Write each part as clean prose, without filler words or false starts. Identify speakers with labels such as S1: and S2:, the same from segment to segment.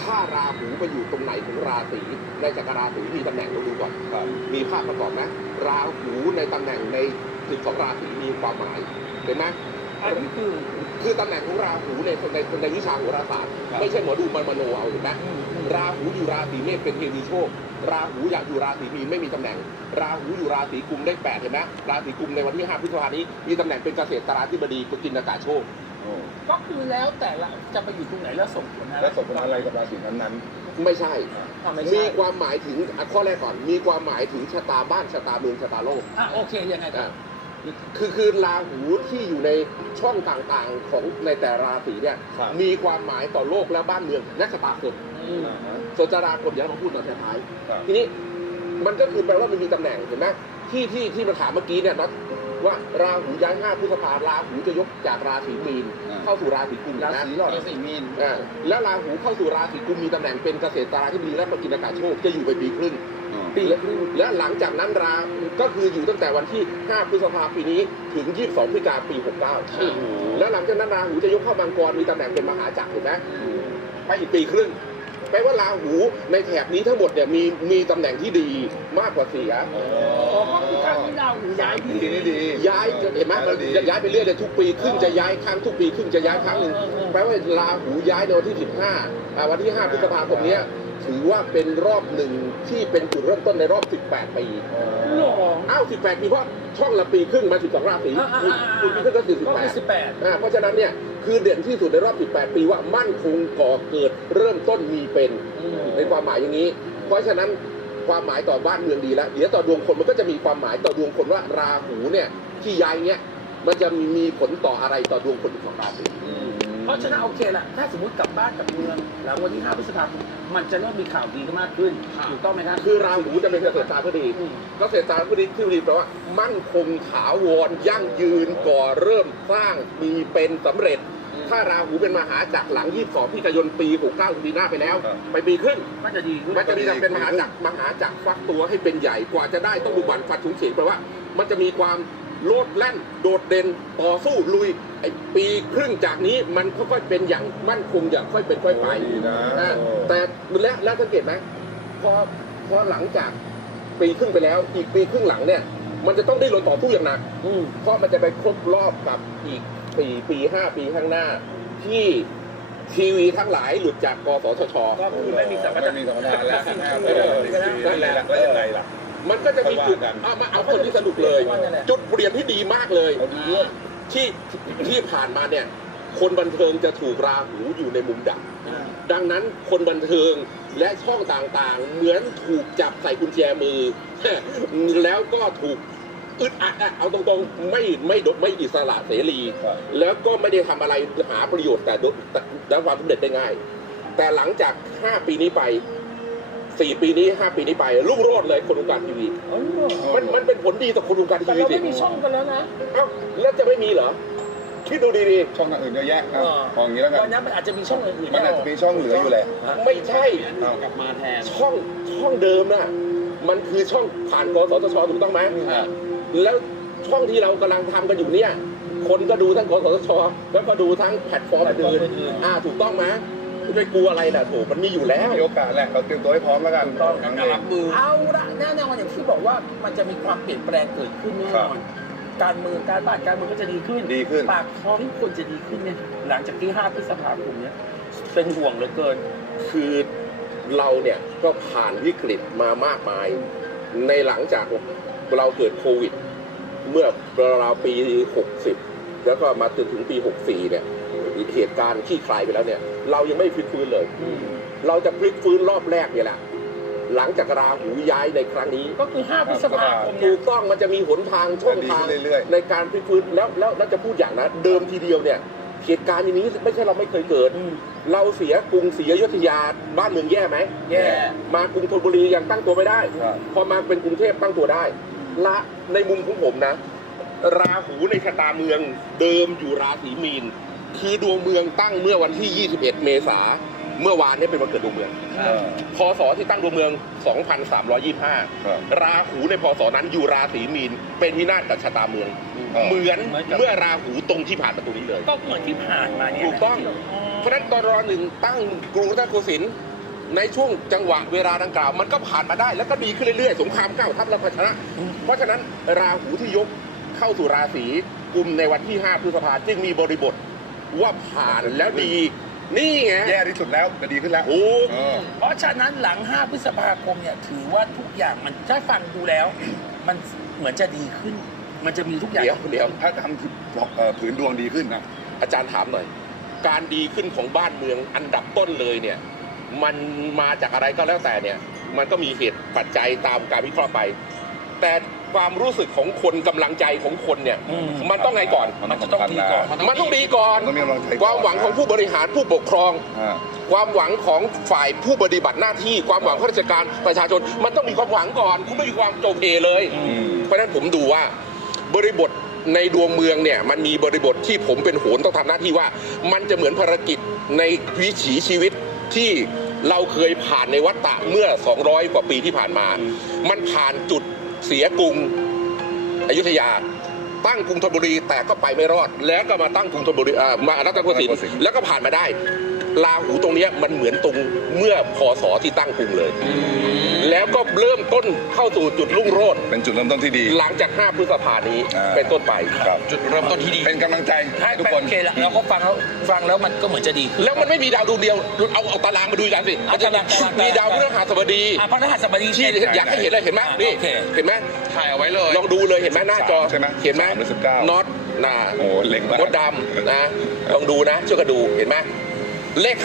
S1: ถ้าราหูไปอยู่ตรงไหนของราศีในจักรราศีมีตำแหน่งเราดูก่อนมีภาพประกอบไหมราหูในตำแหน่งใน12ราศีมีความหมายเห็นไหม
S2: อันนี้
S1: คือตำแหน่งของราหูในวิชาโหราศาสตร์ไม่ใช่หมอดูมโนเอาเห็นไหมราหูอยู่ราศีเมษเป็นเทวีโชคราหูอยากอยู่ราศีมีนไม่มีตำแหน่งราหูอยู่ราศีกุมได้8เห็นไหมราศีกุมในวันที่5 พฤษภาคมนี้มีตำแหน่งเป็นเกษตราธิบดีกินอากาศโชค
S2: ก็คือแล้วแต่ละจะไปอยู่ตรงไหนแล้วส่งผลอะไร
S3: แล้วส่งผลอะไรกับราศีนั้น
S1: ไม่ใช่มีความหมายถึงข้อแรกก่อนมีความหมายถึงชะตาบ้านชะตาเมืองชะตาโลก
S2: โอเคยังไงครับ
S1: คือราหูที่อยู่ในช่องต่างๆของในแต่ราศีเนี่ยมีความหมายต่อโลกและบ้านเมืองและชะตาคนโสจราคมอย่างเราพูดตอนท้ายทีนี้มันก็คือแปลว่ามันมีตำแหน่งเห็นไหมที่มาถามเมื่อกี้เนี่ยนะว่าราหูย้าย5 พฤษภาราหูจะยกจากราศีมีนเข้าสู่ราศีกุมนะ
S3: ราศีมีน
S1: แล้วราหูเข้าสู่ราศีกุมมีตำแหน่งเป็นเกษตราธิบดีและกินอากาศโชคจะอยู่ไปปีครึ่งและหลังจากนั้นราก็คืออยู่ตั้งแต่วันที่5 พฤษภาคมปีนี้ถึง22 พฤศจิกายนปี69แล้วหลังจากนั้นราหูจะยกเข้ามังกรมีตำแหน่งเป็นมหาจักรเห็นไหมไปอีกปีครึ่งแปลว่าราหูในแถบนี้ทั้งหมดเนี่ยมีตำแหน่งที่ดีมากกว่าเสีย
S2: ก็คือการที่ราหูย้าย
S3: ดี
S1: ย้ายเห็นไหมจะย้ายไปเรื่อยเลยทุกปีครึ่งจะย้ายครั้งทุกปีครึ่งจะย้ายครั้งหนึ่งแปลว่าราหูย้ายในวันที่15วันที่5 พฤษภาคมนี้ถือว่าเป็นรอบหนึ่งที่เป็นจุดเริ่มต้นในรอบ18 ปี18 ปีเพราะช่องละปีครึ่งมา12 ราศีคุณปีครึ่งก็คือ18เพราะฉะนั้นเนี่ยคือเด่นที่สุดในรอบ18 ปีว่ามั่นคงก่อเกิดเริ่มต้นมีเป็นในความหมายอย่างนี้เพราะฉะนั้นความหมายต่อบ้านเมืองดีแล้วเดี๋ยวต่อดวงคนมันก็จะมีความหมายต่อดวงคนว่าราหูเนี่ยที่ย้ายเนี่ยมันจะมีผลต่ออะไรต่อดวงคนของราศี
S2: เพราะฉะนั้นโอเคละถ้าสมมติกลับบ้านกับเมืองหลังวันที่5 พฤษภาคมมันจะเริ่มมีข่าวดีมากขึ้นถูกต้องไหมครับ
S1: คือราหูจะเป็นเกษตรศาสตร์พอดีเกษตรศาสตร์พอดีที่แปลว่ามั่นคงถาวรยั่งยืนก่อเริ่มสร้างมีเป็นสำเร็จถ้าราหูเป็นมหาจักรหลัง22 พฤศจิกายนปี69ปีหน้าไปแล้วไปปีครึ่ง
S2: มันจะดี
S1: มันจะมีเป็นมหาจักรฟักตัวให้เป็นใหญ่กว่าจะได้ต้องดูบันฟัดฉุงเฉียงแปลว่ามันจะมีความโลดแล่นโดดเด่นต่อสู้ลุยไอ้ปีครึ่งจากนี้มันค่อยๆเป็นอย่างมั่นคงอย่างค่อยเป็นค่อยไปแต่แล้วสังเกตไหมพอหลังจากปีครึ่งไปแล้วอีกปีครึ่งหลังเนี่ยมันจะต้องได้ลงต่อสู้อย่างหนักเพราะมันจะไปครบรอบกับอีก4 ปี 5 ปีข้างหน้าที่ทีวีทั้งหลายหลุดจากกสทช.
S2: ก็คือไม่มีสัมปทาน
S3: แล้วแล้วยังไงล่ะ
S1: มันก็จะมีจุดเอาคนที่สนุกเลยจุดเปลี่ยนที่ดีมากเลยที่ผ่านมาเนี่ยคนบันเทิงจะถูกราหูอยู่ในมุมดังนั้นคนบันเทิงและช่องต่างๆเหมือนถูกจับใส่กุญแจมือแล้วก็ถูกอึดอัดเอาตรงๆไม่อิสระเสรีแล้วก็ไม่ได้ทำอะไรหาประโยชน์แต่ได้ความสำเร็จได้ง่ายแต่หลังจาก5 ปีนี้ไป4 ปีนี้5 ปีนี้ไปรุ่งโรจน์เลยคนวงการทีวีมันเป็นผลดีต่อคนวงการทีวี
S2: แต่เราไม่มีช่องกันแล้วนะ
S1: แล้วจะไม่มีเหรอคิดดูดี
S3: ๆช่องอื่นเยอะแยะของอย่างนี้แล้วกัน
S2: วันนั้นมันอาจจะมีช่องอื่น
S3: มันอาจจะมีช่องเหลืออยู่แหละ
S1: ไม่ใช่
S2: กลับมาแทน
S1: ช่องเดิมน่ะมันคือช่องผ่านกสทช.ถูกต้องไหมแล้วช่องที่เรากำลังทำกันอยู่เนี่ยคนก็ดูทั้งกสทช.แล้วก็ดูทั้งแพลตฟอร์มอื่นถูกต้องไหมไม่กลัวอะไรล่ะโถมันมีอยู่แล้ว
S3: มีโอกาสแหละเราเตรียมตัวให้พร้อมแล้วกัน
S2: ต้องการรับมือเอาละแน่นอนอย่างที่บอกว่ามันจะมีความเปลี่ยนแปลงเกิดขึ้นแน่นอนการเมืองการบ้านการเมืองก็จะดีขึ้นปากท้องทุกคนจะดีขึ้นเนี่ยหลังจากที่5 พฤษภาคมเนี่ยเป็นห่วงเหลือเกิน
S1: คือเราเนี่ยก็ผ่านวิกฤตมามากมายในหลังจากเราเกิดโควิดเมื่อราวปี60แล้วก็มาถึงปี64เนี่ยเหตุการณ์ที่คลายไปแล้วเนี่ยเรายังไม่พลิกฟื้นเลยเราจะพลิกฟื้นรอบแรกเนี่ยแหละหลังจากราหูย้ายในครั้งนี้
S2: ก็คือ5 พฤษภาคม
S1: ถูกต้องมันจะมีหนทางช่องทางในการพลิกฟื้นแล้วจะพูดอย่างนะเดิมทีเดียวเนี่ยเหตุการณ์นี้ไม่ใช่เราไม่เคยเกิดเราเสียกรุงศรีอยุธยาบ้านเมืองแย่ไหม
S2: แย่
S1: มากรุงธนบุรียังตั้งตัวไม่ได้พอมาเป็นกรุงเทพตั้งตัวได้ละในมุมของผมนะราหูในชะตาเมืองเดิมอยู่ราศีมีนคือดวงเมืองตั้งเมื่อวันที่21 เมษายนเมื่อวานนี้เป็นวันเกิดดวงเมืองพศที่ตั้งดวงเมือง 2325 ราหูในพศนั้นอยู่ราศีมีนเป็นที่น่ากับชะตาเมืองเหมือนเมื่อราหูตรงที่ผ่านประตูนี้เลย
S2: ก็เหมือนที่ผ่านมาเนี่ย
S1: ถูกต้องเพราะนั้นตอนร.1ตั้งกรุงรัตนโกสินทร์ในช่วงจังหวะเวลาดังกล่าวมันก็ผ่านมาได้แล้วก็ดีขึ้นเรื่อยๆสงครามเก้าทัพแล้วก็ชนะเพราะฉะนั้นราหูที่ยกเข้าสู่ราศีกุมในวันที่ 5 พฤษภาคมจึงมีบริบทว่าผ่านแล้วดีนี่ไง
S3: แย่ที่สุดแล้วแต่ดีขึ้นแล้ว
S1: โอ้
S2: เพราะฉะนั้นหลัง 5 พฤษภาคมเนี่ยถือว่าทุกอย่างมันถ้าฟังดูแล้ว มันเหมือนจะดีขึ้น มันจะมีทุกอย่าง
S1: เดี๋ยว
S3: ถ้าทำผืนดวงดีขึ้นนะ
S1: อาจารย์ถามหน่อยการดีขึ้นของบ้านเมืองอันดับต้นเลยเนี่ยมันมาจากอะไรก็แล้วแต่เนี่ยมันก็มีเหตุปัจจัยตามการวิเคราะห์ไป แต่ความรู้สึกของคนกำลังใจของคนเนี่ยมันต้องไงก่อน
S2: มันจะต้องดีก่อน
S1: มันต้องดีก่อน
S3: ต้องมีกำลังใจ
S1: ความหวังของผู้บริหารผู้ปกครอง
S3: อ่า
S1: ความหวังของฝ่ายผู้ปฏิบัติหน้าที่ความหวังข้าราชการประชาชนมันต้องมีความหวังก่อนคุณไม่มีความโจมเอเลย เพราะฉะนั้นผมดูว่าบริบทในดวงเมืองเนี่ยมันมีบริบทที่ผมเป็นโหรต้องทำหน้าที่ว่า มันจะเหมือนภารกิจในวิถีชีวิตที่เราเคยผ่านในวัฏฏะเมื่อ 200 กว่าปีที่ผ่านมา มันผ่านจุดเสียกรุงอยุธยาตั้งกรุงธนบุรีแต่ก็ไปไม่รอด แล้วก็มาตั้งกรุงธนบุรีมารัตนโกสินทร์แล้วก็ผ่านมาได้ราหูตรงเนี้ยมันเหมือนตรงเมื่อพศที่ตั้งกรุงเลย แล้วก็เริ่มต้นเข้าสู่จุดรุ่งโรจน์
S3: เป็นจุดเริ่มต้นที่ดี
S1: หลังจาก 5 พฤษภานี้
S3: อ่า
S1: เป็นต้นไป
S3: ครับ
S2: จุดเริ่มต้นที่ดี
S3: เป็นกำลังใจ
S2: ให้
S3: ทุก
S2: ไป
S3: คน
S2: โอเคละเราก็ฟังแล้วมันก็เหมือนจะดีขึ้น
S1: แล้วมันไม่มีดาวดวงเดียวเอาตารางมาดูกันสิ
S2: เอาตาราง
S1: มีดาวพฤหัสบดี
S2: พระรหัสบดี
S1: ที่
S2: เช่น
S1: อยากให้เห็นเลยเห็นไหมนี่
S2: โอเค
S1: เห็นไหม
S4: ถ่ายเอาไว้เลย
S1: ลองดูเลยเห็นไหมหน้าจอ
S3: ใช่ไหม
S1: เห็นไหม
S3: 3 หรือ 19
S1: น็อตน่ะ
S3: โอ้เล็กมาก
S1: มดดำนะลองดูนะช่วยกันดูเห็นไหมเลข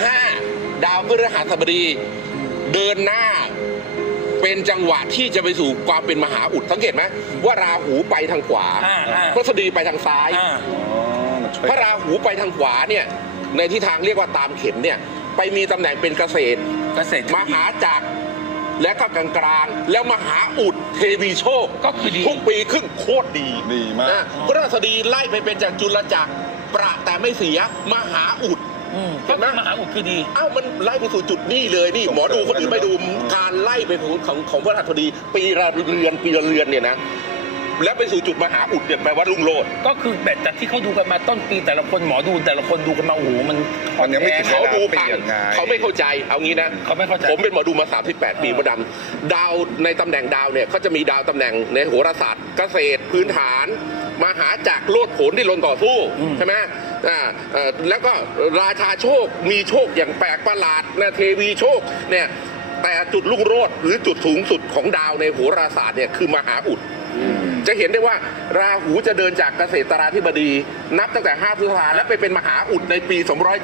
S1: 5 ดาวพฤหัสบดี เดินหน้าเป็นจังหวะที่จะไปสู่ความเป็นมหาอุดสังเกตไหมว่าราหูไปทางขวาพฤหัสบดีไปทางซ้าย
S2: อ่า
S3: อ๋อมันช่วย
S1: พระราหูไปทางขวาเนี่ยในที่ทางเรียกว่าตามเข็มเนี่ยไปมีตำแหน่งเป็นเกษตร
S2: เกษตร
S1: มหาจักรและก็กลางๆแล้วมหาอุดเทวีโชค
S2: ก็คือดี
S1: ทุกปีครึ่งโคตรดี
S3: ดีมาก
S1: นะพระราษฎีไล่ไปเป็นจากจุลจักรประแต่ไม่เสียมหาอุด
S2: ก็คือมหาอุดคือดี
S1: เอ้ามันไล่ไปสู่จุดนี้เลยนี่หมอดูคนอื่นไปดูการไล่ไปของพระราษฎีปีละเรือนเนี่ยนะแล้วไปสู่จุดมหาอุดเนี่ยแปลว่ารุ่งโรจน์
S2: ก็คือแบบจากที่เขาดูกันมาต้นปีแต่ละคนหมอดูแต่ละคนดูกันมาโอ้โหมัน
S3: มันยังไม่ถึง
S1: เขาดู
S3: เปลี่
S1: ผ่าน
S3: ยนไง
S1: เขาไม่เข้าใจเอางี้นะ
S2: เขาไม่เข้าใจ
S1: ผมเป็นหมอดูมา 38 ปีมดดำดาวในตำแหน่งดาวเนี่ยเขาจะมีดาวตำแหน่งในโหราศาสตร์เกษตรพื้นฐาน มหาจักรโลดโผนที่ลนต่อสู้ใช่ไหมแล้วก็ราชาโชคมีโชคอย่างแปลกประหลาดนะเทวีโชคเนี่ยแต่จุดรุ่งโรจน์หรือจุดสูงสุดของดาวในโหราศาสตร์เนี่ยคือมหาอุด จะเห็นได้ว่าราหูจะเดินจากเกษตราธิบดี นับตั้งแต่ 5 พฤษภาคมและไปเป็นมหาอุดในปี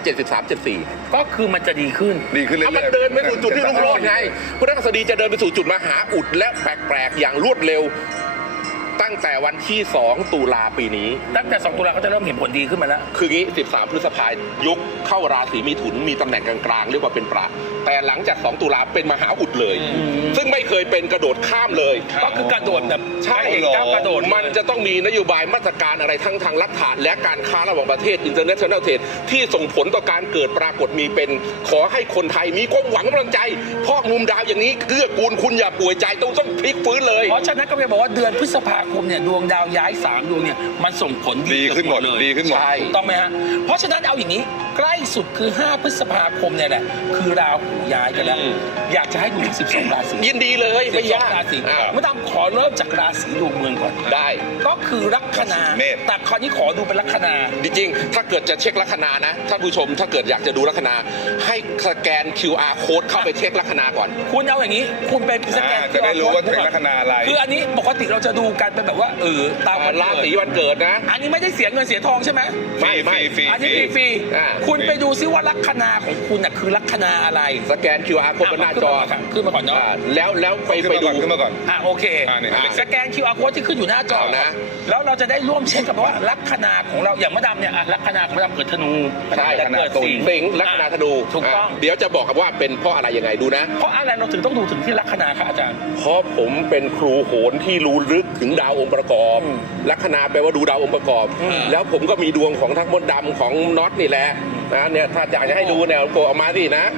S1: 273-74
S2: ก็คือมันจะดีขึ้น
S3: ดีขึ้นเรื่อยๆ
S1: มันเดินไปสู่จุดที่รุ่งโรจน์ไงพฤหัสบดีจะเดินไปสู่จุดมหาอุดและแปลกๆอย่างรวดเร็ว ตั้งแต่วันที่ 2 ตุลาปีนี้
S2: ตั้งแต่2ตุลาก็จะเริ่มเห็นผลดีขึ้นมาแล้ว
S1: คืองี้ 13 พฤษภาคมยกเข้าราศีมิถุนมีตำแหน่งกลางๆเรียกว่าเป็นประแต่หลังจาก 2 ตุลาเป็นมหาอุดเลย ซึ่งไม่เคยเป็นกระโดดข้ามเลย
S2: ก็คือกระโดดแบบ
S1: ใช่
S2: ก้าวกระโดด
S1: มันจะต้องมีนโยบายมาตรการอะไรทั้งทางรัฐานและการค้าระหว่างประเทศ international trade ที่ส่งผลต่อการเกิดปรากฏมีเป็น ขอให้คนไทยมีความหวังกำลังใจ เพราะมุมดาวอย่างนี้เกื้อกูลคุณอย่าป่วยใจต้องพลิกฟื้นเลย
S2: เพราะฉะนั้นก็เลยบอกว่าเดือนพฤษภาคมเนี่ยดวงดาวย้าย3ดวงเนี่ยมันส่งผล
S3: ดีขึ้นหมด
S2: เลย
S3: ดีขึ้นหมด
S1: ใช่
S2: ถูกต้องไหมฮะเพราะฉะนั้นเอาอย่างนี้ใกล้สุดคือ5พฤษภาคมเนี่ยแหละคือราหูย้ายกันแล้วอยากจะให้ดูถึง12 ราศี
S1: ยินดีเลยไม่ยาก
S2: 12ราศี
S1: อ่ะ
S2: มาดามขอเริ่มจากราศีดวงเมืองก่อน
S1: ได้
S2: ก็คือลัคนา
S3: เมษ
S2: แต่คราวนี้ขอดูเป็นลัคนา
S1: จริงๆถ้าเกิดจะเช็คลัคนานะท่านผู้ชมถ้าเกิดอยากจะดูลัคนา ให้สแกน QR code เข้าไปเช็คลัคนาก่อน
S2: คุณเอาอย่างนี้คุณไปสแกน
S3: จะได้รู้ว่าเป็นลัคนาอะไร
S2: คืออันนี้ปกติเราจะดูกันเป็นแบบว่าตามวัน
S1: รา
S2: เกิด
S1: ศีวันเกิดนะ
S2: อันนี้ไม่ได้เสียเงินเสียทองใช่ไหม
S1: ไม่
S3: ฟรี
S2: อันนี้ฟรี
S1: อ่า
S2: ๆคุณไปดูซิว่าลัคนาของคุณน่ะคือลัคนาอะไร
S1: สแกน QR code บนหน้าจอ
S2: ขึ้นมาก่อนเนาะ
S1: แล้วไป
S3: ขึ้น
S1: ไป
S3: มาก่
S1: ดู
S3: อนขึ้นมาก่อน
S2: โอเค
S3: นี่
S2: สแกน QR code ที่ขึ้นอยู่หน้าจอ
S1: เอานะ
S2: แล้วเราจะได้ร่วมเช็คกับว่าลัคนาของเราอย่างมะดำเนี่ยลัคนาของมะดำเกิดธนู
S1: ใช่
S2: แต่เกิดสิงห์
S1: สิงห์ลัคนาธนู
S2: ถูกต้อง
S1: เดี๋ยวจะบอกกับว่าเป็นเพราะอะไรยังไงดูนะ
S2: เพราะอะไรเราถึงต้องดูถึงที่ลัคนาครับอาจารย์
S1: เพราะผมเป็นครูโหราที่รู้ลึกถึงดาวองค์ประกอบ ลัคนาแปลว่าดูดาวองค์ประกอบ แล้วผมก็มีดวงของทั้งมดดำของน็อตนี่แหละนะเนี่ยถ้าอยากจะให้ดูเนี่ยโกเอามาสินะ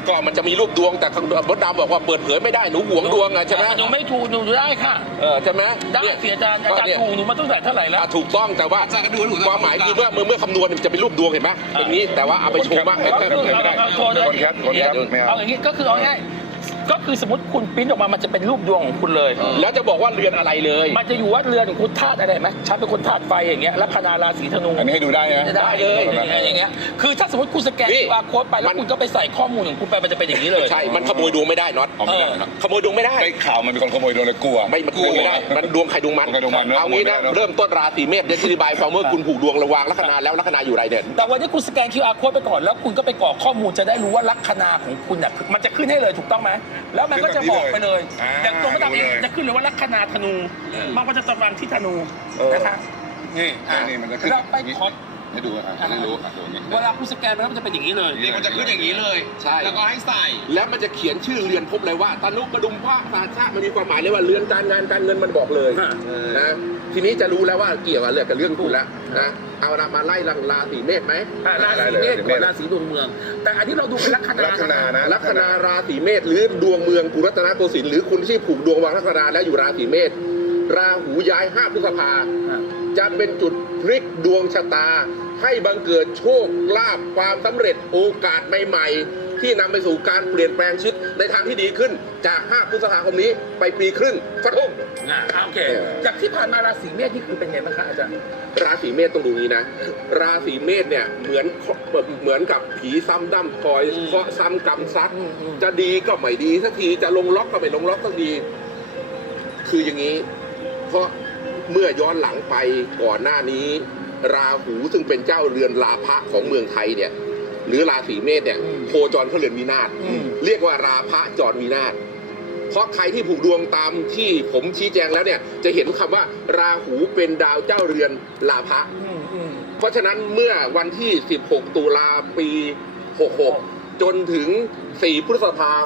S1: ก็มันจะมีรูปดวงแต่มดดำบอกว่าเปิดเผยไม่ได้หนูหวงดวงอะใช่ไหม
S2: หนูไม่ถูกหนูได้ค่ะ
S1: ใช่ไหม
S2: ได้
S1: เนี่ย
S2: เสียอาจารย์ถูกหนูมาตั้งแต่เท่าไหร่แล้ว
S1: ถูกต้องแต่ว่าความหมายคือว่าเมื่อคำนวณมันจะเป็นรูปดวงเห็นไหมอย่างนี้แต่ว่าเอาไปโชว์บ้าง
S3: คนแคปไม่เอา
S2: เอาอย่างนี้ก็คือเอาง่ายก็คือสมมติคุณปริ้นออกมามันจะเป็นรูปดวงของคุณเลย
S1: แล้วจะบอกว่าเรือนอะไรเลย
S2: มันจะอยู่ว่าเรือนของคุณธาตุอะไรไหมฉันเป็นคนธาตุไฟอย่างเงี้ยลัคนาราศีธนู
S3: อันนี้ให้ดูได้นะ
S2: ได้เลยอย่างเงี้ยคือถ้าสมมติคุณสแกน QR Code ไปแล้วคุณก็ไปใส่ข้อมูลของคุณไปมันจะเป็นอย่างนี้เลย
S1: ใช่มันขโมยดวงไม่ได้น็อต
S3: เอาไม่ได้นะ
S1: ขโมยดวงไม่ได้
S3: ได้ข่าวมันเป็นคนขโมยโดนเลยกลัว
S1: มันขโมยไม่ได้มันดวงใครดวงมัน
S3: ดวงใครดวงมันเนอะ
S1: เอางี้นะ
S3: ขโมยไม่ได้เนอะ
S1: เริ่มต้นราศีเมษเดี๋ยวอธิบายฟังเมื่อคุณผูกดวงระวางลัคนาแล้วลัคนาอยู่ไรเนี่ย
S2: แต่วันนี้คุณสแกน QR Code ไปก่อนแล้วคุณก็ไปกรอกข้อมูลจะได้รู้ว่าลัคนาของคุณน่ะมันจะขึ้นให้เลยถูกต้องไหมแล้วมันก็จะบอกไปเลยอย่างตัวมดดำเองจะขึ้นเลยว่าลัคนาธนูมันก็จะตะวันที่ธนูนะคะ
S3: นี่มันจะขึ้น
S2: เราไปขอ
S3: ให้ดูจะได้รู้ตัวนี้
S2: เวลาคุณสแกนไปแล้วมันจะเป็นอย่างนี้เลย
S4: นี่มันจะขึ้นอย่างนี้เลย
S1: ใช่
S4: แล้วก็ให้ใส่
S1: แล้วมันจะเขียนชื่อเรือนพบเลยว่าตนุกระดุมพระสาชามันมีความหมายเลยว่าเรือนการงานการเงินมันบอกเลยนะทีนี้จะรู้แล้วว่าเกี่ยวกับเรื่องคุณแล้วนะเอาละมาไล่ราศีเมษไหม
S2: ราศีเมษกับราศีดวงเมือง แต่อันนี้เราดูเป็นลัคนา
S3: ลัคนานะ
S1: ลัคนาราศีเมษหรือดวงเมืองกรุงรัตนโกสินทร์หรือคุณที่ผูกดวงวางลัคนาแล้วอยู่ราศีเมษราหูย้าย5 พฤษภาจะเป็นจุดพลิกดวงชะตา ให้บังเกิดโชคลาภความสำเร็จโอกาสใหม่ๆที่นำไปสู่การเปลี่ยนแปลงชีวิตในทางที่ดีขึ้นจาก 5 พฤษภาคมนี้ไปปีครึ่งฟันธง
S2: โอเคจากที่ผ่านมาราศีเมษนี่คือเป็นไงบ้างคะอาจารย์
S1: ราศีเมษต้องดูนี้นะ ราศีเมษเนี่ยเหมือนกับผีซ้ำด้ำคอยเคาะซ้ำกรรมซัดจะดีก็ไม่ดีสักทีจะลงล็อกก็ไม่ลงล็อกสักทีคืออย่างนี้ เพราะเมื่อย้อนหลังไปก่อนหน้านี้ ราหูซึ่งเป็นเจ้าเรือนลาภะของเมืองไทยเนี่ยหรือราศีเมษเนี่ยโคจรเข้าเรือนวินาศเรียกว่าราภะจรวินาศเพราะใครที่ผูกดวงตามที่ผมชี้แจงแล้วเนี่ยจะเห็นคำว่าราหูเป็นดาวเจ้าเรือนลาภะเพราะฉะนั้นเมื่อวันที่ 16 ตุลาปี 66 จนถึง 4 พฤษภา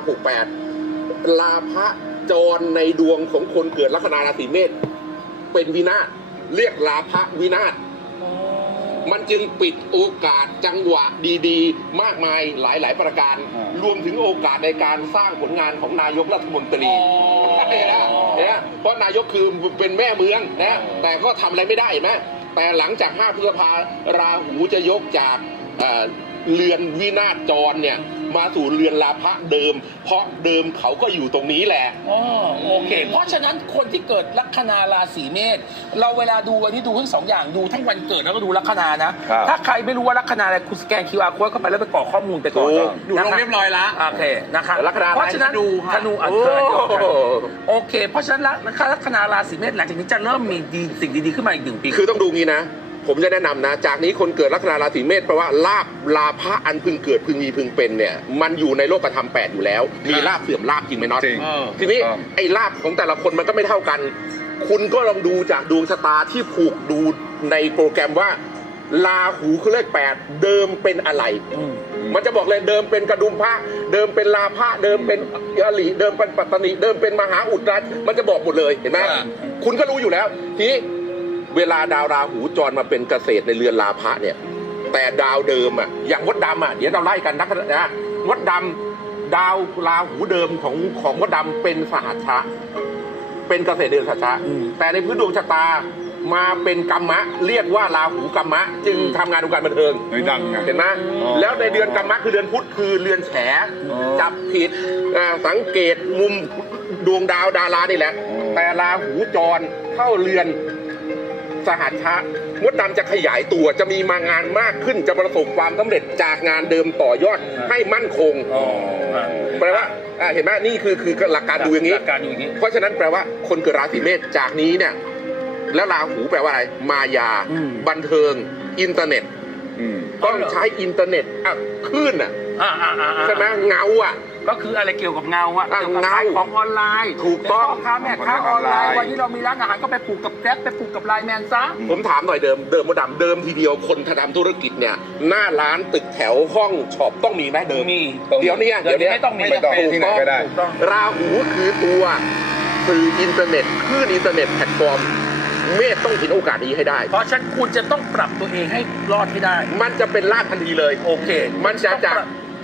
S1: 68 ลาภะจรในดวงของคนเกิดลัคนาราศีเมษเป็นวินาศเรียกลาภะวินาศมันจึงปิดโอกาสจังหวะดีๆ มากมายหลายๆประการ รวมถึงโอกาสในการสร้างผลงานของนายกรัฐมนตรีนะเพราะนายกคือเป็นแม่เมืองนะแต่ก็ทำอะไรไม่ได้เห็นไหมแต่หลังจาก 5 พฤษภาราหูจะยกจากเรือนวินาศจรเนี่ยมาสู่เรือนลาภะเดิมเพราะเดิมเขาก็อยู่ตรงนี้แหละ
S2: โอเคเพราะฉะนั้นคนที่เกิดลัคนาราศีเมษเราเวลาดูวันนี้ดูทั้ง2 อย่างดูทั้งวันเกิดแล้วก็ดูลัคนานะถ้าใครไม่รู้ว่าลัคนาอะไรคุณสแกน QR Code เข้าไปแล้วไปกรอกข้อมูลไปก่อน
S4: หนูลงเรียบร้อยละ
S2: โอเคนะคะ
S1: ลัคนา
S2: เพราะฉะนั้น
S4: ธนูค่ะ
S2: ธนูโอเคเพราะฉะนั้นลัคนาราศีเมษหลังจากนี้จะเริ่มมีสิ่งดีๆขึ้นมาอีก1 ปี
S1: คือต้องดูงี้นะผมจะแนะนำนะจากนี้คนเกิดลัคนาราศีเมษแปลว่าลาภลาภะอันพึงเกิดพึงมีพึงเป็นเนี่ยมันอยู่ในโลกธรรม8อยู่แล้วมีลาภเสื่อมลาภจริงไหมน็อต
S3: จริง
S1: ทีนี้ไอ้ลาภของแต่ละคนมันก็ไม่เท่ากัน คุณก็ลองดูจากดวงชะตาที่ผูกดูในโปรแกรมว่าราหูคือเลข8เดิมเป็นอะไรมันจะบอกเลยเดิมเป็นกระดุมพระเดิมเป็นลาภะเดิมเป็นยาลีเดิมเป็นปัตตนีเดิมเป็นมหาอุดรมันจะบอกหมดเลยเห็นไหมคุณก็รู้อยู่แล้วทีนี้เวลาดาวราหูจรมาเป็นเกษตรในเรือนลาภะเนี่ยแต่ดาวเดิมอ่ะอย่างมดดำอ่ะเดี๋ยวเราไล่กันนะมดดำดาวราหูเดิมของมดดำเป็นสหัชชะเป็นเกษตรเดือนสหัชชะแต่ในพื้นดวงชะตามาเป็นกัมมะเรียกว่าราหูกัมมะจึงทำงานวงการบันเทิงเห็นไหมแล้วในเดือนกัมมะคือเดือนพุธคือเรือนแฉจับผิดสังเกตมุมดวงดาวดารานี่แหละแต่ราหูจรเข้าเรือนสหัชชะมดดำจะขยายตัวจะมีมางานมากขึ้นจะประสบความสำเร็จจากงานเดิมต่อยอดให้มั่นคงแปลว่าเห็นไหมนี่คือหลักการดูอย่างนี้เพราะฉะนั้นแปลว่าคนเกิดราศีเมษจากนี้เนี่ยแล้วราหูแปลว่าอะไรมายาบันเทิงอินเทอร์เน็ตต้องใช้อินเทอร์เน็ตคลื่นใช่ไหมเงา
S2: ก็คืออะไรเกี่ยวกับเงาอะเกี่ยวกับ
S1: เงา
S2: ขายของออนไลน์
S1: ถูกต้อง
S2: ค้าแม่ค้าออนไลน์วันนี้เรามีร้านอาหารก็ไปปลูกกับแกร็บไปปลูกกับไลน์แมนซะ
S1: ผมถามหน่อยเดิมมดดำเดิมทีเดียวคนทำธุรกิจเนี่ยหน้าร้านตึกแถวห้องช็อปต้องมีไหมเดิม
S2: มี
S1: เดี๋ยวนี้
S2: ไม่ต้องมี
S3: ที่ไหนก็ได้
S1: ราหูคือตัวสื่ออินเทอร์เน็ตคลื่นอินเทอร์เน็ตแพลตฟอร์มเมษต้องเห็นโอกาสนี้ให้ได้
S2: เพราะฉะนั้นคุณจะต้องปรับตัวเองให้รอดให้ได้
S1: มันจะเป็นลาภทันทีเลย
S2: โอเค
S1: มันจะจาก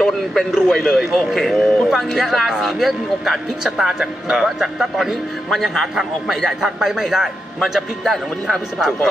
S1: จนเป็นรวยเลย
S2: โอเค คุณฟังดีนะราศีเมษมีโอกาสพลิกชะตาจากแบบว่าจากถ้าตอนนี้มันยังหาทางออกไม่ได้ทางไปไม่ได้ มันจะพลิกได้หลังวันที่ 5 พฤษภาคม